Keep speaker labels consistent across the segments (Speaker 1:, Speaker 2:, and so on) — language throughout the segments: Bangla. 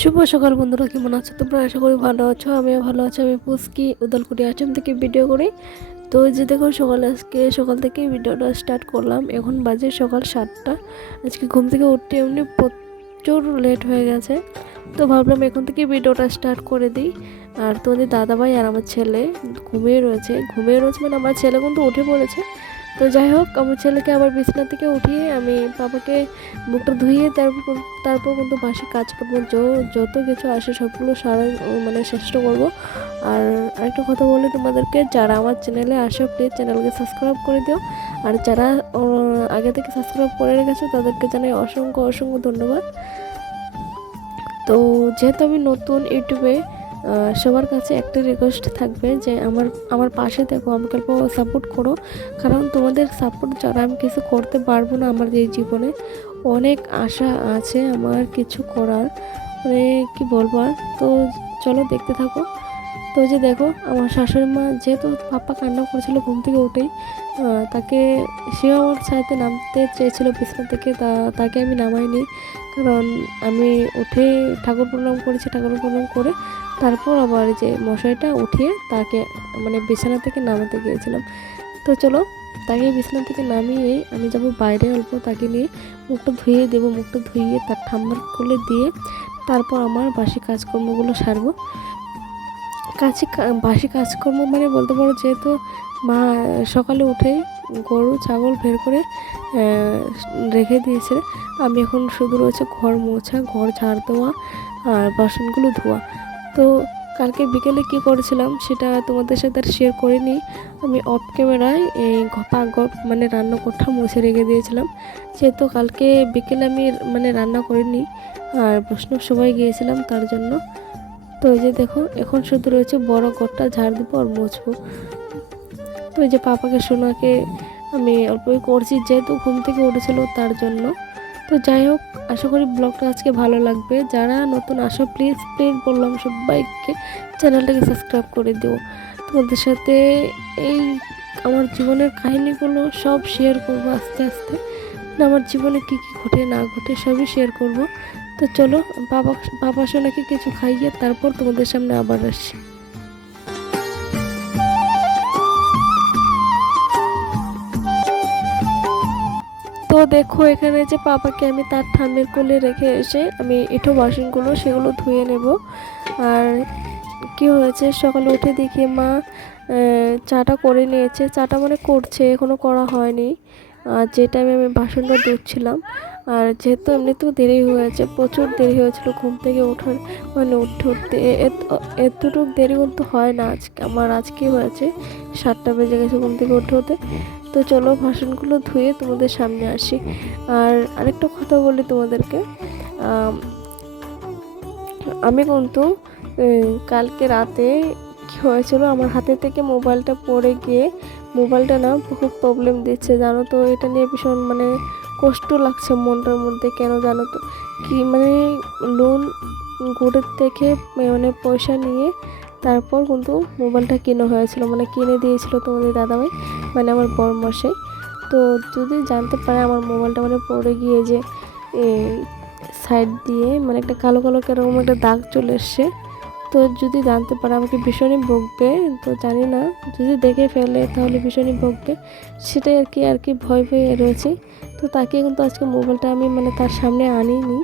Speaker 1: শুভ সকাল বন্ধুরা, কেমন আছো তোমরা? আশা করি ভালো আছো, আমিও ভালো আছি, আমি পুস্কি উদালকুটি আসাম থেকে ভিডিও করি। তো যে দেখো, সকালে আজকে সকাল থেকে ভিডিওটা স্টার্ট করলাম। এখন বাজে সকাল সাতটা। আজকে ঘুম থেকে উঠতে এমনি প্রচুর লেট হয়ে গেছে। তো ভাবলাম এখন থেকে ভিডিওটা স্টার্ট করে দিই। আর তোমাদের দাদাভাই আর আমার ছেলে ঘুমিয়ে রয়েছে। ঘুমিয়ে রয়েছে মানে আমার ছেলে কিন্তু উঠে পড়েছে। তো যাই হোক, আমার ছেলেকে আবার বিছানা থেকে উঠিয়ে আমি বাবাকে মুখটা ধুয়ে তারপর তারপর কিন্তু বাসি কাজ করব। যত কিছু আসে সবগুলো সারা মানে চেষ্টা করব। আর আরেকটা কথা বলি তোমাদেরকে, যারা আমার চ্যানেলে আসো প্লিজ চ্যানেলকে সাবস্ক্রাইব করে দিও। আর যারা আগে থেকে সাবস্ক্রাইব করে রেখেছো, তাদেরকে জানাই অসংখ্য অসংখ্য ধন্যবাদ। তো যেহেতু আমি নতুন ইউটিউবে সবার কাছে একটা রিকোয়েস্ট থাকবে যে আমার আমার পাশে দেখো, আমাকে অল্প সাপোর্ট করো। কারণ তোমাদের সাপোর্ট ছাড়া আমি কিছু করতে পারব না আমার এই জীবনে। অনেক আশা আছে আমার কিছু করার। মানে কি বলব আর? তো চলো দেখতে থাকো। তো যে দেখো, আমার শাশুড়ি মা যেহেতু পাপ্পা কান্না করেছিল ঘুম থেকে উঠেই তাকে, সেও আমার সাথে নামতে চেয়েছিল, বিছনা থেকে, তা, তাকে আমি নামাইনি। কারণ আমি উঠে ঠাকুর প্রণাম করেছি, ঠাকুর প্রণাম করে তারপর আবার যে মশাইটা উঠিয়ে তাকে মানে বিছানা থেকে নামাতে গিয়েছিলাম। তো চলো, তাকে বিছানা থেকে নামিয়ে আমি যাব বাইরে অল্প তাকে নিয়ে মুখটা ধুয়ে দেবো, মুখটা ধুয়ে তার ঠাম্মার কোলে দিয়ে তারপর আমার বাসি কাজকর্মগুলো সারবো। কাছে বাসি কাজকর্ম মানে বলতে পারো যেহেতু মা সকালে উঠে গরু, ছাগল বের করে রেখে দিয়েছে। আমি এখন শুধু রয়েছে ঘর মোছা, ঘর ঝাড় দেওয়া আর বাসনগুলো ধোয়া। তো কালকে বিকেলে কি করেছিলাম সেটা তোমাদের সাথে আর শেয়ার করিনি। আমি অফ ক্যামেরায় এই পাকঘর মানে রান্নাঘরটা মুছে রেখে দিয়েছিলাম। যেহেতু কালকে বিকেলে আমি মানে রান্না করিনি আর বৈষ্ণব সবাই গিয়েছিলাম তার জন্য। তো এই যে দেখো, এখন শুধু রয়েছে বড় ঘরটা ঝাড় দিব আর মুছবো। এই যে পাপাকে, সোনাকে আমি অল্পই করছি, যেহেতু ঘুম থেকে উঠেছিল তার জন্য। তো যাই হোক, আশা করি ব্লগটা আজকে ভালো লাগবে। যারা নতুন আসো প্লিজ প্লিজ বললাম সবাইকে চ্যানেলটাকে সাবস্ক্রাইব করে দিও। তোমাদের সাথে এই আমার জীবনের কাহিনিগুলো সব শেয়ার করব আস্তে আস্তে। মানে আমার জীবনে কী কী ঘটে, না ঘটে, সবই শেয়ার করব। তো চলো বাবা বাবা সোনাকে কিছু খাইয়ে তারপর তোমাদের সামনে আবার আসছি। দেখো এখানে যে পাপাকে আমি তার ঠাম্মির কোলে রেখে এসে আমি এঁঠো বাসনগুলো সেগুলো ধুয়ে নেব। আর কি হয়েছে? সকালে উঠে দেখি মা চাটা করে নিয়েছে। চাটা মানে করছে, এখনও করা হয়নি। আর যে টাইমে আমি বাসনটা ধুচ্ছিলাম, আর যেহেতু এমনিতেও দেরি হয়েছে, প্রচুর দেরি হয়েছিল ঘুম থেকে ওঠার মানে উঠতে উঠতে। এতটুকু দেরি কিন্তু হয় না আজকে, আমার আজকে হয়েছে সাতটা বেজে গেছে ঘুম থেকে উঠতে। তো চলো বাসনগুলো ধুয়ে তোমাদের সামনে আসি। আর আরেকটা কথা বলি তোমাদেরকে। আমি কিন্তু কালকে রাতে কী হয়েছিল, আমার হাতে থেকে মোবাইলটা পড়ে গিয়ে, মোবাইলটা না খুব প্রবলেম দিচ্ছে, জানো তো? এটা নিয়ে ভীষণ মানে কষ্ট লাগছে মনটার মধ্যে, কেন জানো তো? কি মানে লোন গোটের থেকে মানে পয়সা নিয়ে তারপর কিন্তু মোবাইলটা কেনা হয়েছিল মানে কিনে দিয়েছিল তোমাদের দাদাভাই মানে আমার বরমশাই। তো যদি জানতে পারে আমার মোবাইলটা মানে পড়ে গিয়ে যে সাইড দিয়ে মানে একটা কালো কালো কেরকম একটা দাগ চলে এসছে, তো যদি জানতে পারে আমাকে ভীষণই বকবে, তো জানি না, যদি দেখে ফেলে তাহলে ভীষণই বকবে, সেটাই আর কি আর কি ভয় ভয়ে রয়েছে। তো তাকে কিন্তু আজকে মোবাইলটা আমি মানে তার সামনে আনিনি,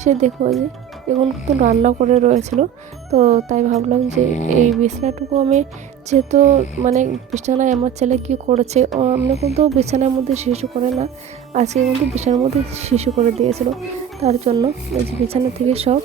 Speaker 1: সে দেখো যে এখন কিন্তু রান্না করে রয়েছিল। তো তাই ভাবলাম যে এই বিছানাটুকু আমি যেহেতু মানে বিছানায় আমার ছেলে কী করেছে, ও আমরা কিন্তু বিছানার মধ্যে শিশু করে না। আজকে কিন্তু বিছানার মধ্যে শিশু করে দিয়েছিল। তার জন্য এই যে বিছানা থেকে সব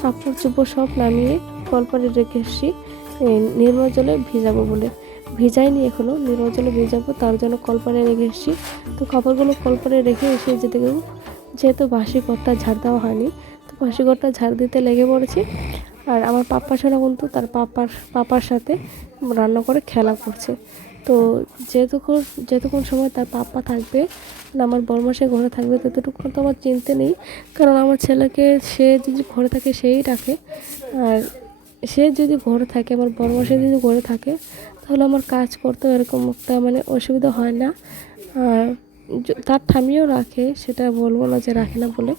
Speaker 1: কাপড় চোপড় সব নামিয়ে কলপারে রেখে এসেছি। নির্মল জলে ভিজাবো বলে। ভিজাইনি এখনও নির্মল জলে ভিজাবো, তার জন্য কলপারে রেখে এসেছি। তো কাপড়গুলো কলপারে রেখে এসে যেতে গেল। যেহেতু বাসি ঘরটা ঝাড় দেওয়া হয়নি ঘরটা ঝাড় দিতে লেগে পড়েছি। আর আমার পাপ্পা ছাড়া কিন্তু তার পাপার পাপার সাথে রান্না করে খেলা করছে। তো যেতক্ষণ যেতক্ষণ সময় তার পাপ্পা থাকবে না, আমার বরমাসে ঘরে থাকবে ততটুকু তো আমার চিনতে নেই। কারণ আমার ছেলেকে সে যদি ঘরে থাকে সেই রাখে আর সে যদি ঘরে থাকে, আমার বরমাসে যদি ঘরে থাকে, তাহলে আমার কাজ করতে এরকম একটা মানে অসুবিধা হয় না। আর তার ঠামিও রাখে, সেটা বলব না যে রাখে না বলে।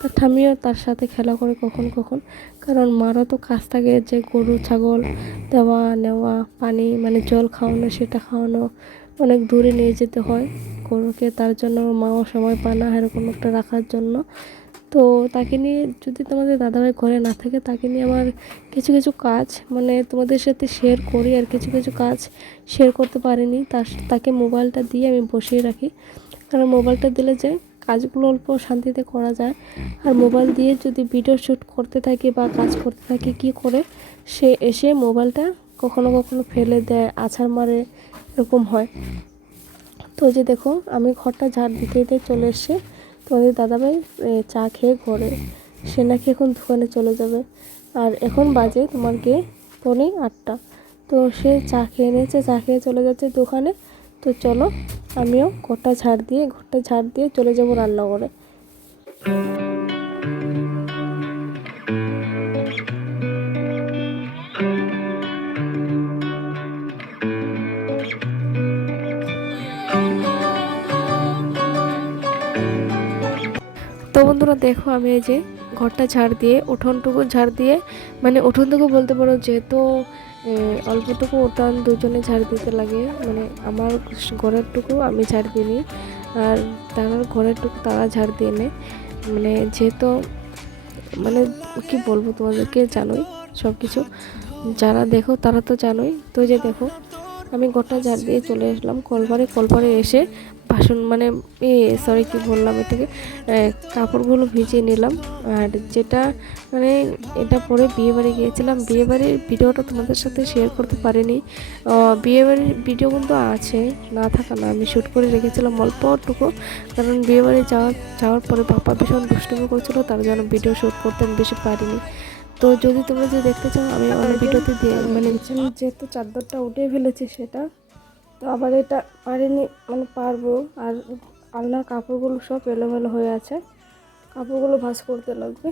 Speaker 1: তার ঠামিও তার সাথে খেলা করে কখন কখন। কারণ মারও তো কাজ থাকে যে গরু, ছাগল দেওয়া, নেওয়া, পানি মানে জল খাওয়ানো, সেটা খাওয়ানো, অনেক দূরে নিয়ে যেতে হয় গরুকে। তার জন্য মাও সময় পায় না এরকম একটা রাখার জন্য। তো তাকে নিয়ে যদি তোমাদের দাদাভাই ঘরে না থাকে, তাকে নিয়ে আমার কিছু কিছু কাজ মানে তোমাদের সাথে শেয়ার করি আর কিছু কিছু কাজ শেয়ার করতে পারিনি। তার, তাকে মোবাইলটা দিয়ে আমি বসিয়ে রাখি। কারণ মোবাইলটা দিলে যে কাজগুলো অল্প শান্তিতে করা যায়। আর মোবাইল দিয়ে যদি ভিডিও শ্যুট করতে থাকি বা কাজ করতে থাকি, কি করে? সে এসে মোবাইলটা কখনো কখনো ফেলে দেয়, আছাড় মারে, এরকম হয়। তো যে দেখো, আমি ঘরটা ঝাড় দিতে দিতে চলে এসে তোমাদের দাদাভাই চা খেয়ে ঘরে সে নাকি এখন দোকানে চলে যাবে। আর এখন বাজে তোমার গিয়ে পৌনে আটটা। তো সে চা খেয়ে নিয়েছে, চা খেয়ে চলে যাচ্ছে দোকানে। তো চলো, আমিও ঘরটা ঝাড় দিয়ে, ঘরটা ঝাড় দিয়ে চলে যাব রান্নাঘরে। তো বন্ধুরা, দেখো আমি এই যে ঘরটা ঝাড় দিয়ে, উঠোনটুকু ঝাড় দিয়ে মানে উঠোনটুকু বলতে পারো যেহেতু অল্পটুকু উঠান দুজনে ঝাড় দিতে লাগে। মানে আমার ঘরেরটুকু আমি ঝাড় দিই নি, আর তার ঘরেরটুকু তারা ঝাড় দিয়ে নেয়। মানে যেহেতু মানে কি বলব তোমাদেরকে জানোই সব কিছু যারা দেখো তারা তো জানোই। তো যে দেখো আমি গোটা ঝাড় দিয়ে চলে আসলাম। কলবারে কলবারে এসে বাসন মানে এ সরি কি বললাম এটাকে? কাপড়গুলো ভিজিয়ে নিলাম। আর যেটা মানে এটা পরে বিয়েবাড়ি গিয়েছিলাম। বিয়েবাড়ির ভিডিওটা তোমাদের সাথে শেয়ার করতে পারিনি। বিয়েবাড়ির ভিডিও কিন্তু আছে। না থাকা না আমি শ্যুট করে রেখেছিলাম অল্পটুকু কারণ বিয়েবাড়ি যাওয়ার যাওয়ার পরে বাবা ভীষণ দুষ্টুমি করছিল তার জন্য ভিডিও শ্যুট করতে আমি বেশি পারিনি। তো যদি তোমরা যদি দেখতে চাও আমি অনেক ভিডিওতে দিয়ে মানে যেহেতু চাদরটা উঠে ফেলেছি সেটা তো আবার এটা পারিনি মানে পারব। আর আলনার কাপড়গুলো সব এলোমেলো হয়ে আছে। কাপড়গুলো ভাঁজ করতে লাগবে।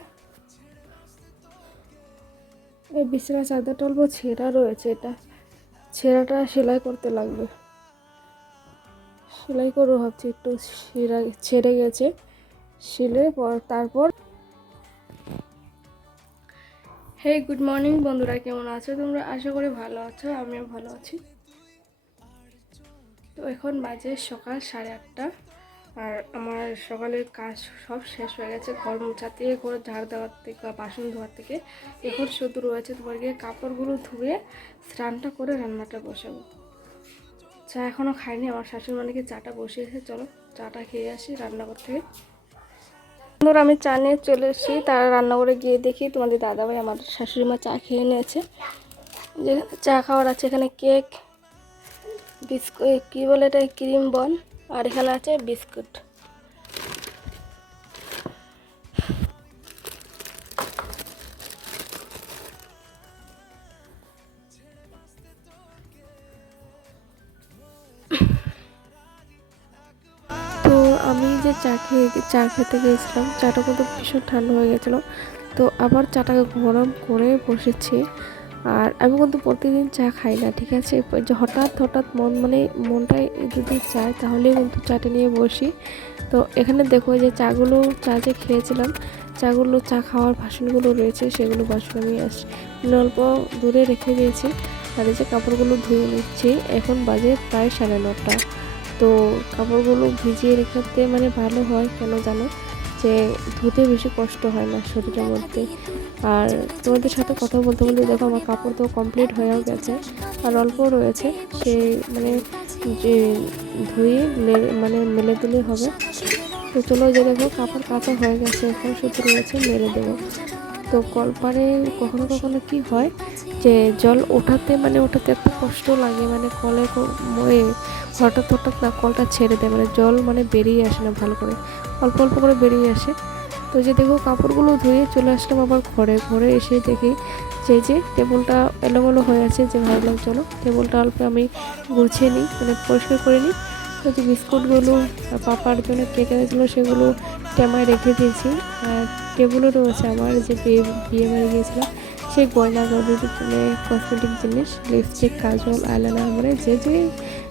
Speaker 1: এই বিছানা চাদরটা অল্প ছেঁড়া রয়েছে এটা। ছেঁড়াটা সেলাই করতে লাগবে। সেলাই করব ভাবছি, একটু ছেঁড়া, ছেড়ে গেছে। শিলে পর তারপর হেই গুড মর্নিং বন্ধুরা, কেমন আছো? তোমরা আশা করি ভালো আছো, আমিও ভালো আছি। তো এখন বাজে সকাল সাড়ে আটটা। আর আমার সকালের কাজ সব শেষ হয়ে গেছে। ঘর মোছা থেকে ঘর ঝাড় দেওয়ার থেকে বাসন ধোয়ার থেকে। এখন শুধু রয়েছে তোমার গিয়ে কাপড়গুলো ধুয়ে স্নানটা করে রান্নাটা বসাবো। চা এখনও খাইনি, আমার শাশুড়ি মানে কি চাটা বসিয়েছে। চলো, চাটা খেয়ে আসি রান্নাঘর থেকে। বন্ধুরা আমি চা নিয়ে চলে এসেছি। তারা রান্নাঘরে গিয়ে দেখি তোমাদের দাদাভাই আমার শাশুড়ি মা চা খেয়ে নিয়েছে। যেখানে চা খাওয়ার আছে এখানে কেক বিস্কুট কী বলে এটা ক্রিম বন। আর এখানে আছে বিস্কুট। তো আমি যে চা খেয়ে, চা খেতে গিয়েছিলাম চাটা কিন্তু ভীষণ ঠান্ডা হয়ে গেছিল। তো আবার চাটাকে গরম করে বসেছি। আর আমি কিন্তু প্রতিদিন চা খাই না, ঠিক আছে? হঠাৎ হঠাৎ মন মানে মনটাই যদি চায় তাহলে কিন্তু চাটা নিয়ে বসি। তো এখানে দেখো যে চাগুলো, চা যে খেয়েছিলাম, চাগুলো, চা খাওয়ার বাসনগুলো রয়েছে, সেগুলো বাসন আমি মানে অল্প দূরে রেখে দিয়েছি। এই যে কাপড়গুলো ধুয়ে নিচ্ছি, এখন বাজে প্রায় সাড়ে নটা। তো কাপড়গুলো ভিজিয়ে রেখাতে মানে ভালো হয়, কেন জানো? যে ধুতে বেশি কষ্ট হয় না শরীরের মধ্যে। আর তোমাদের সাথে কথা বলতে বলতে দেখো আমার কাপড় তো কমপ্লিট হয়েও গেছে। আর অল্প রয়েছে। সে মানে যে ধুয়ে মানে মেলে দিলেই হবে। তো চলো যে দেখো কাপড় কাঁচা হয়ে গেছে, এখন শুধু রয়েছে, মেলে দেবো। তো কলপারে কখনো কখনো কি হয় যে জল ওঠাতে মানে ওঠাতে এত কষ্ট লাগে মানে কলে হঠাৎ হঠাৎ না কলটা ছেড়ে দেয় মানে জল মানে বেরিয়ে আসে না ভালো করে। অল্প অল্প করে বেরিয়ে আসে। তো যে দেখো কাপড়গুলো ধুয়ে চলে আসলাম আবার ঘরে। ঘরে এসে দেখি যে যে টেবিলটা এলোমেলো হয়ে আছে, যে ভাবলাম চলো টেবিলটা অল্প আমি গুছিয়ে নিই মানে পরিষ্কার করে নিই। তো যে বিস্কুটগুলো, পাপার জন্য কেক সেগুলো টেমায় রেখে দিয়েছি। আর টেবিলও রয়েছে আমার, যে বিয়ে বিয়ে বাড়ি গিয়েছিলাম, সেই গয়নাগুলো মানে কসমেটিক জিনিস লিপস্টিক কাজল আইলাইনার মানে যে যে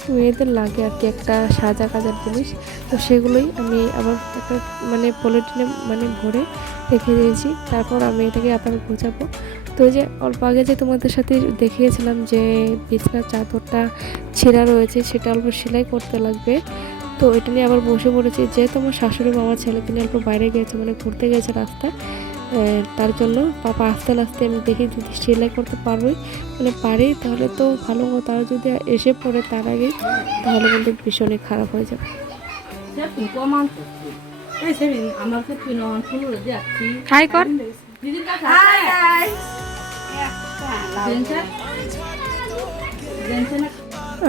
Speaker 1: মেয়েদের লাগে আর কি একটা সাজা কাজার জিনিস। তো সেগুলোই আমি আবার একটা মানে পলিটিনে মানে ভরে রেখে দিয়েছি। তারপর আমি এটাকে আবার গোছাবো। তো যে অল্প আগে যে তোমাদের সাথে দেখিয়েছিলাম যে বিছনার চাদরটা ছেঁড়া রয়েছে, সেটা অল্প সেলাই করতে লাগবে। তো এটা নিয়ে আবার বসে পড়েছি। যেহেতু আমার শাশুড়ি মামা ছেলে, তিনি অল্প বাইরে গেছে মানে ঘুরতে গেছে রাস্তায়। তার জন্য পাপা আস্তে আস্তে আমি দেখি যদি সেলাই করতে পারবোই মানে পারি তাহলে তো ভালো আর যদি এসে পড়ে তার আগে তাহলে কিন্তু ভীষণই খারাপ হয়ে যাবে।
Speaker 2: আমার
Speaker 1: হাই কর।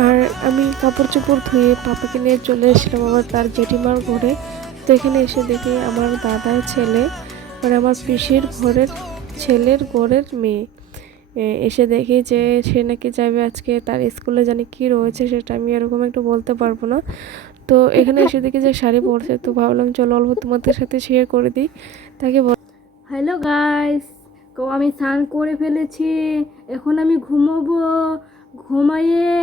Speaker 1: আর আমি কাপড় চোপড় ধুয়ে পাপাকে নিয়ে চলে এসেছিলাম আবার তার জেঠিমার ঘরে। তো এখানে এসে দেখি আমার দাদার ছেলে মানে আমার পিসির ঘরের ছেলের ঘরের মেয়ে। এসে দেখি যে সে নাকি যাবে আজকে তার স্কুলে জানি কি রয়েছে সেটা আমি এরকম একটু বলতে পারব না। তো এখানে এসে দেখি যে শাড়ি পরছে, তো ভাবলাম চলো অল্প তোমাদের সাথে শেয়ার করে দিই। তাকে বল
Speaker 3: হ্যালো গাইস তো আমি স্নান করে ফেলেছি, এখন আমি ঘুমোবো। ঘুমাইয়ে,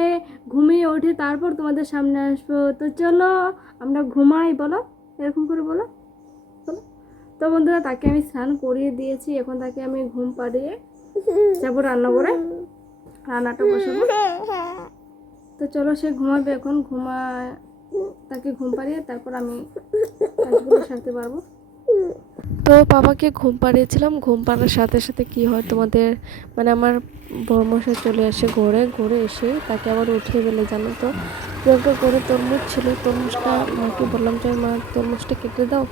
Speaker 3: ঘুমিয়ে উঠে তারপর তোমাদের সামনে আসব। তো চলো, আমরা ঘুমাই, বলো। এরকম করে বলো। তো বন্ধুরা, তাকে আমি স্নান করিয়ে দিয়েছি। এখন তাকে আমি ঘুম পাড়িয়ে যাব রান্না করে রান্নাটা বসাবো। তো চলো সে ঘুমাবে এখন। ঘুমায় তাকে ঘুম পাড়িয়ে তারপর আমি সারতে পারব।
Speaker 1: তো বাবাকে ঘুম পাড়িয়েছিলাম। ঘুম পাড়ার সাথে সাথে কি হয় তোমাদের? মানে আমার বর্মশাই চলে আসে ঘরে। ঘরে এসে তাকে আবার উঠিয়ে দিলে জানো তো? তো একটা ঘরে তরমুজ ছিল। তরমুজটা মাকে বললাম যে, মা, তরমুজটা কেটে দাও।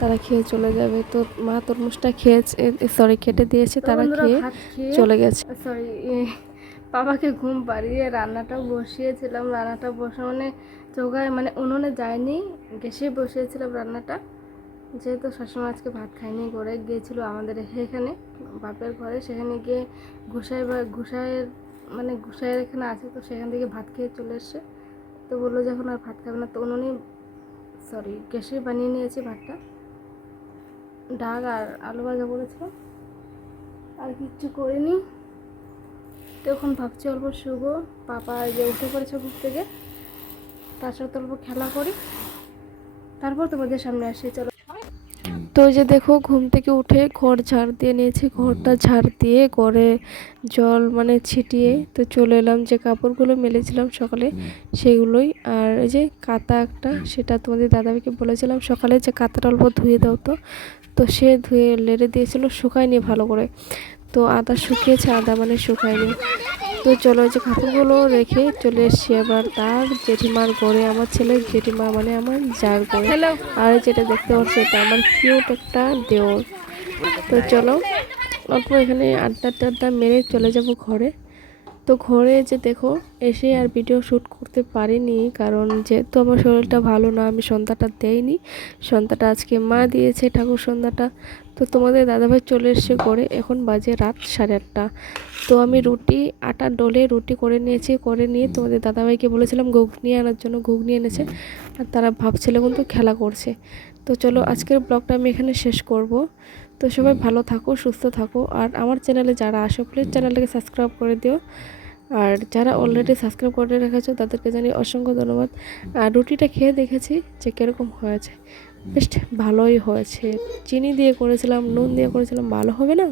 Speaker 1: তারা খেয়ে চলে যাবে। তো মা তরমুজটা খেয়েছে সরি খেটে দিয়েছে তারা খেয়ে চলে গেছে।
Speaker 3: সরি বাবাকে ঘুম পাড়িয়ে রান্নাটাও বসিয়েছিলাম রান্নাটা বসে মানে চৌকায় মানে উনুনে যায়নি গ্যাসে বসিয়েছিলাম রান্নাটা। যেহেতু শাশুড়ি আজকে ভাত খায়নি করে গিয়েছিল আমাদের এখানে বাপের ঘরে সেখানে গিয়ে ঘুষাই বা ঘুষাইয়ের মানে ঘুষাইয়ের এখানে আছে তো সেখান থেকে ভাত খেয়ে চলে এসছে। তো বলল যে এখন আর ভাত খাবে না তো উনুনে সরি গ্যাসে বানিয়ে নিয়েছি ভাতটা। ডাল আর আলু ভাজা করেছিলাম আর কিচ্ছু করিনি। তো এখন ভাবছি অল্প শুভ পাপা যে উঠে পড়েছে ঘুম থেকে। তার সাথে অল্প খেলা করি। তারপর তোমাদের সামনে আসি, চলো।
Speaker 1: তো যে দেখো, ঘুম থেকে উঠে ঘর ঝাড় দিয়ে নিয়েছি। ঘরটা ঝাড় দিয়ে ঘরে জল মানে ছিটিয়ে তো চলে এলাম যে কাপড়গুলো মেলেছিলাম সকালে সেগুলোই আর এই যে কাতা একটা, সেটা তোমাদের দাদাভাইকে বলেছিলাম সকালে যে কাতাটা অল্প ধুয়ে দাও তো। তো সে ধুয়ে লেড়ে দিয়েছিল শুকায়নি ভালো করে। তো আদা শুকিয়েছে আদা মানে শুকায়নি তো চলো যে কাপড়গুলো রেখে চলে এসছি আবার তার জেঠিমার ঘরে আমার ছেলের জেঠিমা মানে আমার যার ঘরে। আর যেটা দেখতে পাচ্ছি এটা আমার কিউট একটা দেওর। তো চলো অল্প এখানে আড্ডা টাড্ডা মেরে চলে যাব ঘরে। তো ঘরে যে দেখো, এসে আর ভিডিও শ্যুট করতে পারিনি, কারণ যেহেতু আমার শরীরটা ভালো না, আমি সন্ধ্যাটা দেইনি। সন্ধ্যাটা আজকে মা দিয়েছে ঠাকুর সন্ধ্যাটা। তো তোমাদের দাদাভাই চলে এসছে করে এখন বাজে রাত সাড়ে আটটা। তো আমি রুটি, আটা, ডলে রুটি করে নিয়েছি, করে নিয়ে তোমাদের দাদাভাইকে বলেছিলাম ঘুগনি আনার জন্য ঘুগনি এনেছে। আর তারা ভাবছিল কিন্তু খেলা করছে। তো চলো আজকের ব্লগটা আমি এখানে শেষ করব। তো সবাই ভালো থাকো সুস্থ থাকো। আর আমার চ্যানেলে যারা আসো প্লিজ চ্যানেলটাকে সাবস্ক্রাইব করে দিও। আর যারা অলরেডি সাবস্ক্রাইব করে রেখেছো তাদেরকে জানি অসংখ্য ধন্যবাদ। আর রুটিটা খেয়ে দেখেছি যে কীরকম হয়েছে। বেশ ভালোই হয়েছে। চিনি দিয়ে করেছিলাম নুন দিয়ে করেছিলাম ভালো হবে না?